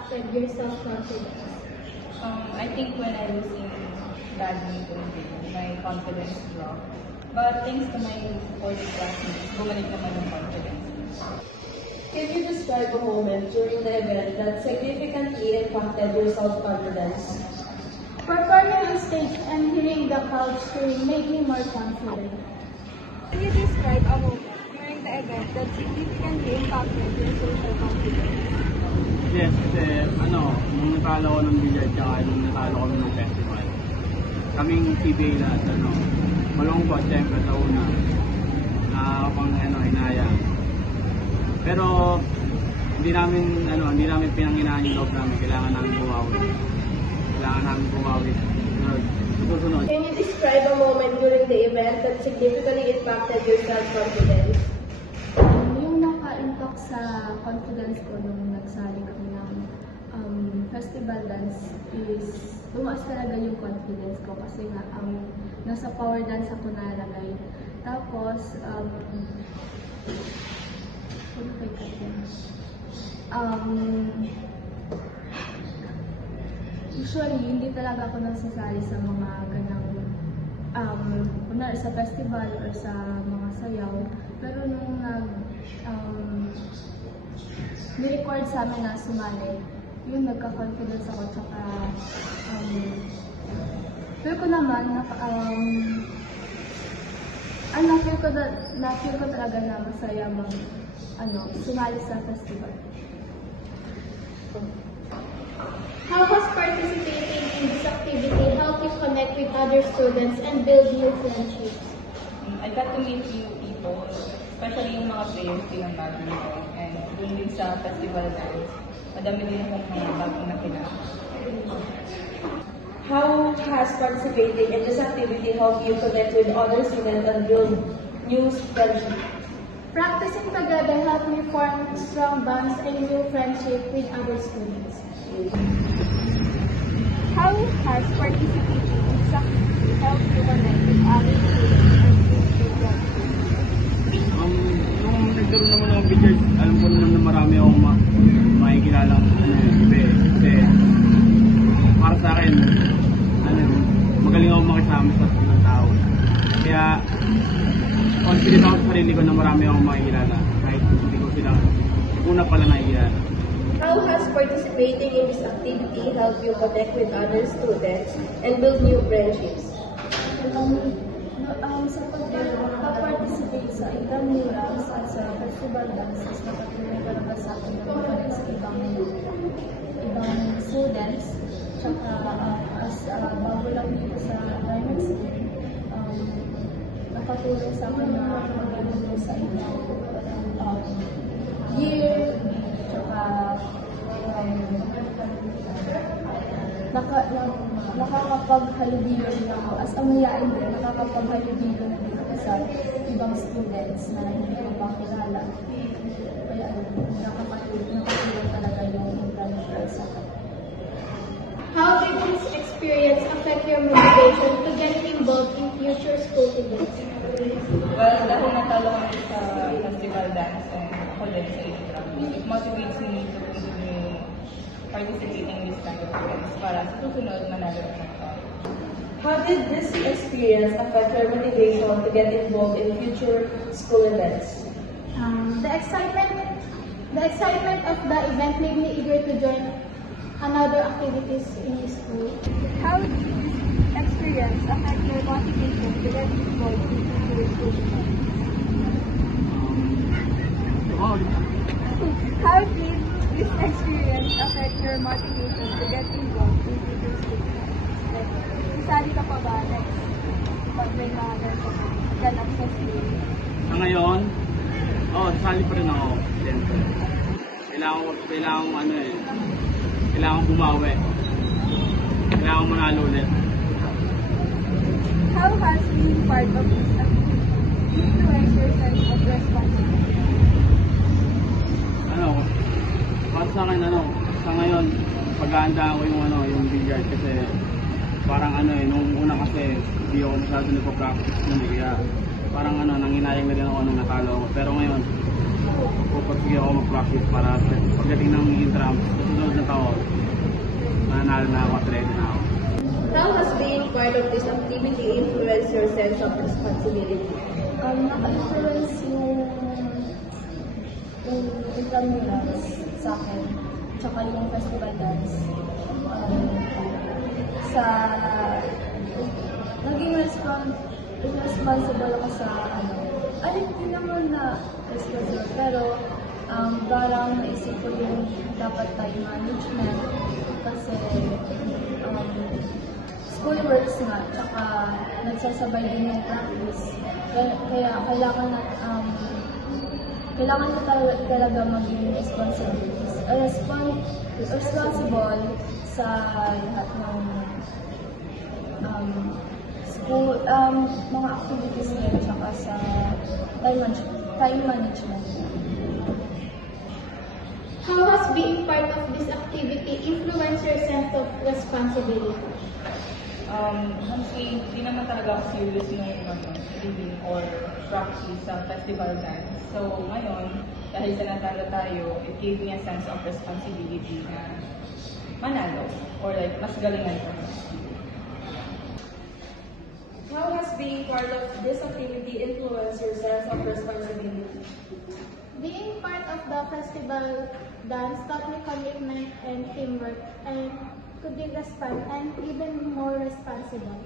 impacted your self-confidence? I think when I was in badminton, my confidence dropped. But thanks to my supportive classmates, bumalik naman yung confidence. Can you describe a moment during the event that significantly impacted your self-confidence? Performing on stage and hearing the crowd cheering made me more confident. Can you describe a moment during the event that significantly impacted your social confidence? Yes, kasi nung natalo ko ng billiard tsaka nung natalo ko ng festival, kaming CBA lahat, malungkot siyempre sa una, na pang inaya. Pero hindi namin pinanghinaan yung loob namin, kailangan namin bumawi. Susunod. Can you describe a moment during the event that significantly impacted your self-confidence? Yung naka-impact sa confidence ko nung nagsali kami ng festival dance is tumaas talaga yung confidence ko kasi nga nasa power dance ako nalagay. Tapos, usually, hindi talaga ako nagsasali sa mga ganang kunwari sa festival or sa mga sayaw. Pero nung ni-record sa amin na sumali, yun, nagka-confidence ako. Tsaka, feel ko naman, na-feel ko talaga na masaya sumali sa festival. How has participating in this activity helped you connect with other students and build new friendships? I got to meet new people, especially yung mga players din ng badminton. And dun din sa festival dance, madami din akong mga bagong nakilala. How has participating in this activity helped you connect with other students and build new friendships? Practicing together helped me form strong bonds and new friendships with other students. How has participating in this activity helped you connect with other students and build your friendships? Nung nagkaroon naman ng billiard, alam ko naman na marami akong makikilala iba. Kasi para sa akin, magaling ako makisama sa mga tao. Kaya confident ako sa sarili ko na marami akong makikilala kahit hindi ko sila una pala nakikilala. How has participating in this activity helped you connect with other students and build new friendships? Sa pag-participate sa intramurals at sa festival dances, nakatulong talaga sa akin na connect sa ibang students. Tsaka bago lang dito sa Diamond School, nakatulong sa akin na magandang sa ibang year. Tsaka nakakapaghalubilo din ako. As ang mayain din, nakakapaghalubilo na din ako sa ibang students na hindi ko pa kilala. Kaya nakakatulong talaga yung interaction sa akin. How did this experience affect your motivation to get involved in future school events? Well, dahil natalo kami sa festival dance and ako din sa intram, it motivates me to continue participating in this kind of events para sa susunod manalo naman ako. How did this experience affect your motivation to get involved in future school events? The excitement of the event made me eager to join another activities in school. How did this experience affect your motivation to get involved in future school events? How did this experience affect your motivation to get involved in future school events? Like, sasali ka pa ba next pag may mga ganap sa school? Sa ngayon, sasali pa rin ako. Kailangan bumawi. Kailangan manalo ulit. How has being part of this activity influenced your sense of responsibility? Para sa akin, sa ngayon, pag-aandaan ko yung billiard kasi parang nung una kasi hindi ako masyado nagpa-practice nun kaya parang nanginayang na rin ako nung natalo ako. Pero ngayon, pupursige ako mag-practice para pagdating ng intram, sa sunod na taon, lalo na ako at ready na ako. How has being part of this activity influenced your sense of responsibility? Naka-influence yung intramuros sa akin, tsaka yung festival dance. Naging responsible ako sa hindi naman na responsible, pero parang naisip ko yung dapat time management kasi school works nga, tsaka nagsasabay din yung practice. Kaya kailangan na talaga maging responsible sa lahat ng school, mga activities nila, tsaka sa time management. How has being part of this activity influenced your sense of responsibility? Honestly, hindi naman talaga ako serious nung reading or practice sa festival dance. So, ngayon, dahil sa natalo tayo, it gave me a sense of responsibility na manalo or like, mas galingan ko. How has being part of this activity influenced your sense of responsibility? Being part of the festival dance taught me commitment and teamwork and to be and even more responsible.